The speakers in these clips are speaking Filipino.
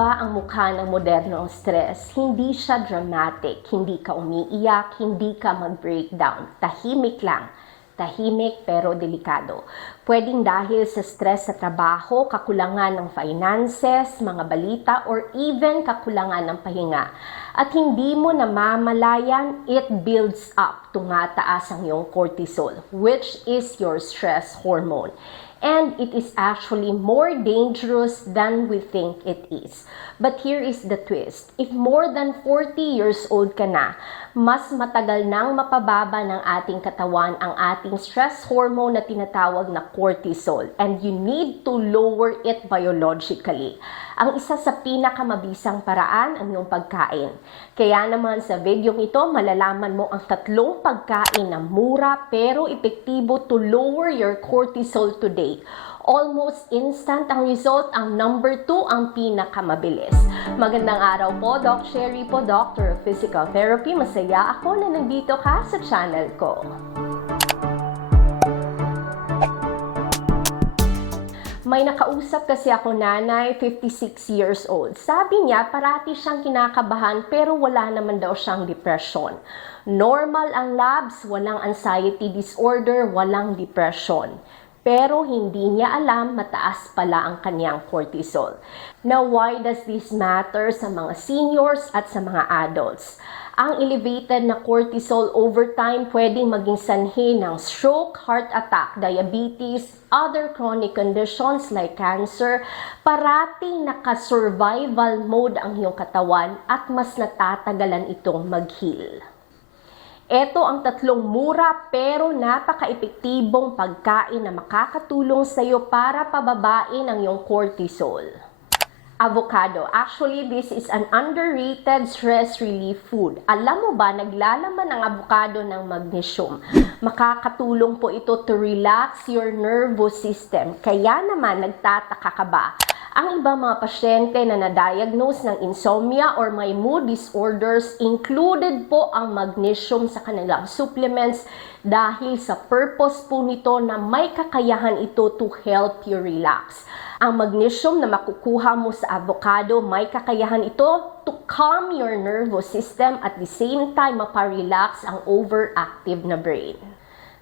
ba ang mukha ng modernong stress? Hindi siya dramatic, hindi ka umiiyak, hindi ka mag-breakdown. Tahimik lang. Tahimik pero delikado. Pwedeng dahil sa stress sa trabaho, kakulangan ng finances, mga balita, or even kakulangan ng pahinga. At hindi mo namamalayan, it builds up. Tumataas ang iyong cortisol, which is your stress hormone. And it is actually more dangerous than we think it is. But here is the twist. If more than 40 years old ka na, mas matagal nang mapababa ng ating katawan ang ating stress hormone na tinatawag na cortisol. And you need to lower it biologically. Ang isa sa pinakamabisang paraan ang iyong pagkain. Kaya naman sa video ito, malalaman mo ang 3 pagkain na mura pero epektibo to lower your cortisol today. Almost instant ang result, ang number 2 ang pinakamabilis. Magandang araw po, Doc Sherry po, Doctor of Physical Therapy. Masaya ako na nandito ka sa channel ko. May nakausap kasi ako nanay, 56 years old. Sabi niya, parati siyang kinakabahan pero wala naman daw siyang depression. Normal ang labs, walang anxiety disorder, walang depression. Pero hindi niya alam mataas pala ang kanyang cortisol. Now, why does this matter sa mga seniors at sa mga adults? Ang elevated na cortisol over time pwedeng maging sanhi ng stroke, heart attack, diabetes, other chronic conditions like cancer. Parating naka-survival mode ang iyong katawan at mas natatagalan itong mag-heal. Ito ang 3 mura pero napaka-epektibong pagkain na makakatulong sa iyo para pababain ang iyong cortisol. Avocado. Actually, this is an underrated stress relief food. Alam mo ba, naglalaman ang avocado ng magnesium. Makakatulong po ito to relax your nervous system. Kaya naman, nagtataka ka ba? Ang ibang mga pasyente na na-diagnose ng insomnia or may mood disorders, included po ang magnesium sa kanilang supplements dahil sa purpose po nito na may kakayahan ito to help you relax. Ang magnesium na makukuha mo sa avocado, may kakayahan ito to calm your nervous system at the same time maparelax ang overactive na brain.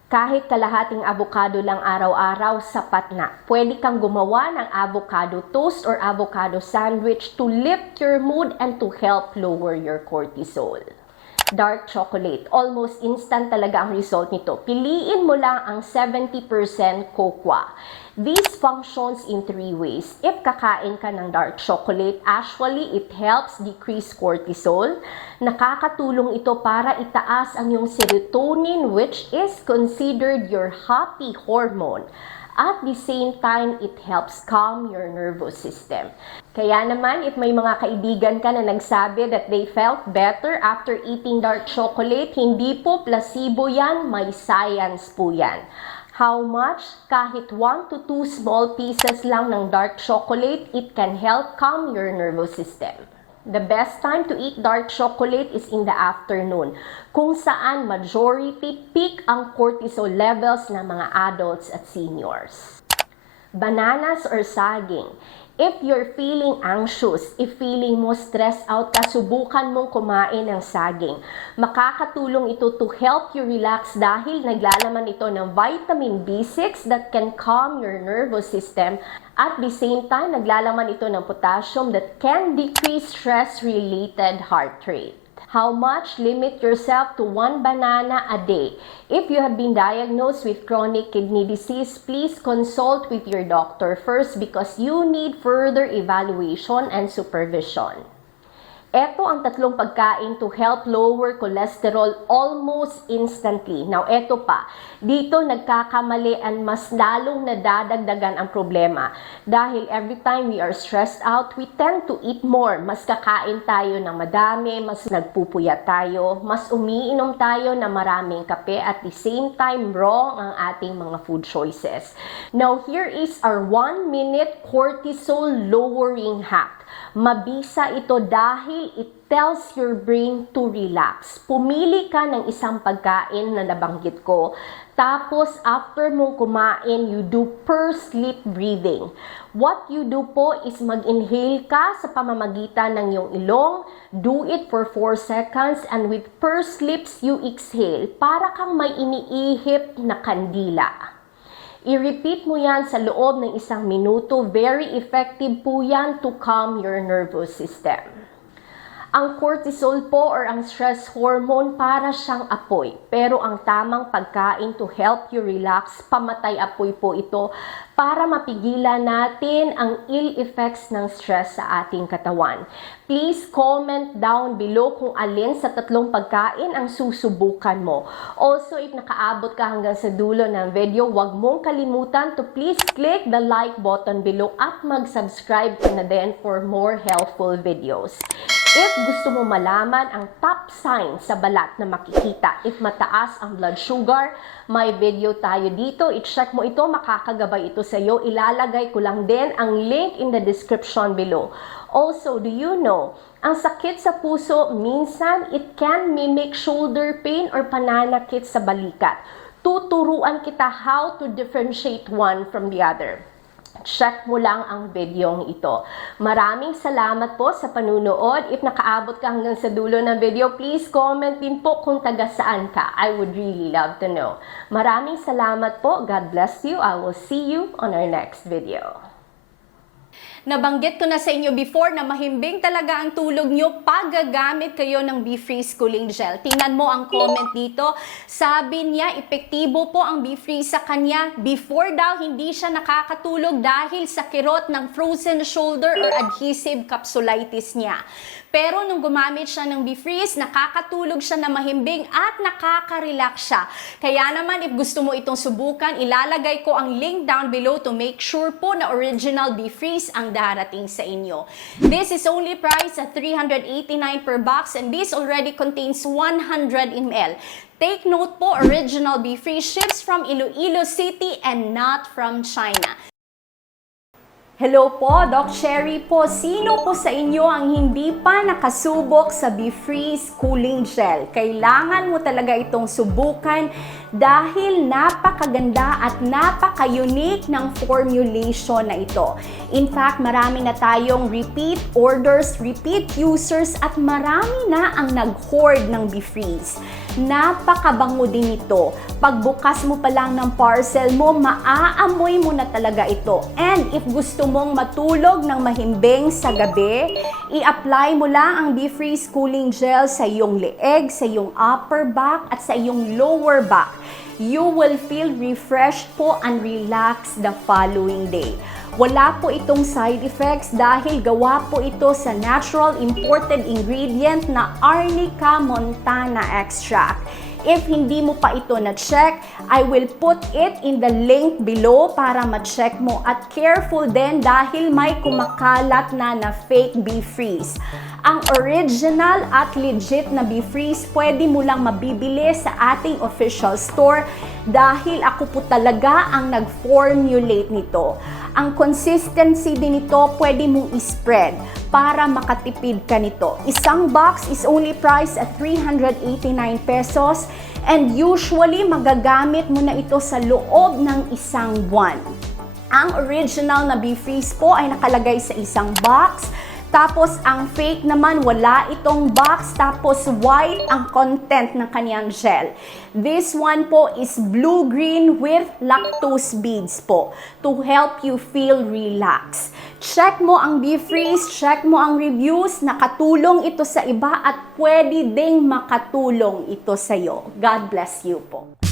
Kahit kalahating avocado lang araw-araw, sapat na. Pwede kang gumawa ng avocado toast or avocado sandwich to lift your mood and to help lower your cortisol. Dark chocolate. Almost instant talaga ang result nito. Piliin mo lang ang 70% cocoa. This functions in 3 ways. If kakain ka ng dark chocolate, actually it helps decrease cortisol. Nakakatulong ito para itaas ang iyong serotonin, which is considered your happy hormone. At the same time, it helps calm your nervous system. Kaya naman, if may mga kaibigan ka na nagsabi that they felt better after eating dark chocolate, hindi po placebo yan, may science po yan. How much? Kahit 1 to 2 small pieces lang ng dark chocolate, it can help calm your nervous system. The best time to eat dark chocolate is in the afternoon, kung saan majority peak ang cortisol levels ng mga adults at seniors. Bananas or saging. If you're feeling anxious, if feeling mo stressed out ka, subukan mong kumain ng saging. Makakatulong ito to help you relax dahil naglalaman ito ng vitamin B6 that can calm your nervous system. At the same time, naglalaman ito ng potassium that can decrease stress-related heart rate. How much? Limit yourself to 1 banana a day. If you have been diagnosed with chronic kidney disease, please consult with your doctor first because you need further evaluation and supervision. Ito ang 3 pagkain to help lower cholesterol almost instantly. Now, ito pa. Dito nagkakamali and mas lalong nadadagdagan ang problema. Dahil every time we are stressed out, we tend to eat more. Mas kakain tayo ng madami, mas nagpupuyat tayo, mas umiinom tayo ng maraming kape. At the same time, wrong ang ating mga food choices. Now, here is our 1-minute cortisol lowering hack. Mabisa ito dahil dahil it tells your brain to relax. Pumili ka ng isang pagkain na nabanggit ko. Tapos, after mong kumain, you do pursed-lip breathing. What you do po is mag-inhale ka sa pamamagitan ng iyong ilong. Do it for 4 seconds and with pursed lips, you exhale. Para kang may iniihip na kandila. I-repeat mo yan sa loob ng 1 minuto. Very effective po yan to calm your nervous system. Ang cortisol po or ang stress hormone para siyang apoy. Pero ang tamang pagkain to help you relax, pamatay apoy po ito para mapigilan natin ang ill effects ng stress sa ating katawan. Please comment down below kung alin sa 3 pagkain ang susubukan mo. Also, if nakaabot ka hanggang sa dulo ng video, huwag mong kalimutan to please click the like button below at mag-subscribe ka na din for more helpful videos. If gusto mo malaman ang top signs sa balat na makikita if mataas ang blood sugar, may video tayo dito. I-check mo ito, makakagabay ito sa iyo. Ilalagay ko lang din ang link in the description below. Also, do you know, ang sakit sa puso, minsan it can mimic shoulder pain or pananakit sa balikat. Tuturuan kita how to differentiate one from the other. Check mo lang ang videong ito. Maraming salamat po sa panunood. If nakaabot ka hanggang sa dulo ng video, please comment din po kung taga saan ka. I would really love to know. Maraming salamat po. God bless you. I will see you on our next video. Nabanggit ko na sa inyo before na mahimbing talaga ang tulog nyo pag gagamit kayo ng BeFreeze Cooling Gel. Tingnan mo ang comment dito. Sabi niya, epektibo po ang BeFreeze sa kanya. Before daw, hindi siya nakakatulog dahil sa kirot ng frozen shoulder or adhesive capsulitis niya. Pero nung gumamit siya ng BeFreeze, nakakatulog siya na mahimbing at nakaka-relax siya. Kaya naman, if gusto mo itong subukan, ilalagay ko ang link down below to make sure po na original BeFreeze ang darating sa inyo. This is only priced at $389 per box and this already contains 100 ml. Take note po, original BeFreeze ships from Iloilo City and not from China. Hello po, Doc Sherry po. Sino po sa inyo ang hindi pa nakasubok sa BeFreeze Cooling Gel? Kailangan mo talaga itong subukan dahil napakaganda at napaka-unique ng formulation na ito. In fact, marami na tayong repeat orders, repeat users at marami na ang nag-hoard ng BeFreeze. Napakabango din ito. Pagbukas mo pa lang ng parcel mo, maaamoy mo na talaga ito. And if gusto mong matulog ng mahimbing sa gabi, i-apply mo lang ang BeFreeze Cooling Gel sa iyong leeg, sa iyong upper back at sa iyong lower back. You will feel refreshed po and relaxed the following day. Wala po itong side effects dahil gawa po ito sa natural imported ingredient na Arnica montana extract. If hindi mo pa ito na-check, I will put it in the link below para ma-check mo. At careful din dahil may kumakalat na fake BeFreeze. Ang original at legit na BeFreeze, pwede mo lang mabibili sa ating official store dahil ako po talaga ang nag-formulate nito. Ang consistency din nito, pwede mong i-spread para makatipid ka nito. Isang box is only priced at 389 pesos and usually magagamit mo na ito sa loob ng 1 buwan. Ang original na BeFreeze po ay nakalagay sa isang box. Tapos, ang fake naman, wala itong box. Tapos, white ang content ng kanyang gel. This one po is blue-green with lactose beads po to help you feel relaxed. Check mo ang BeFreeze, check mo ang reviews. Nakatulong ito sa iba at pwede ding makatulong ito sa iyo. God bless you po.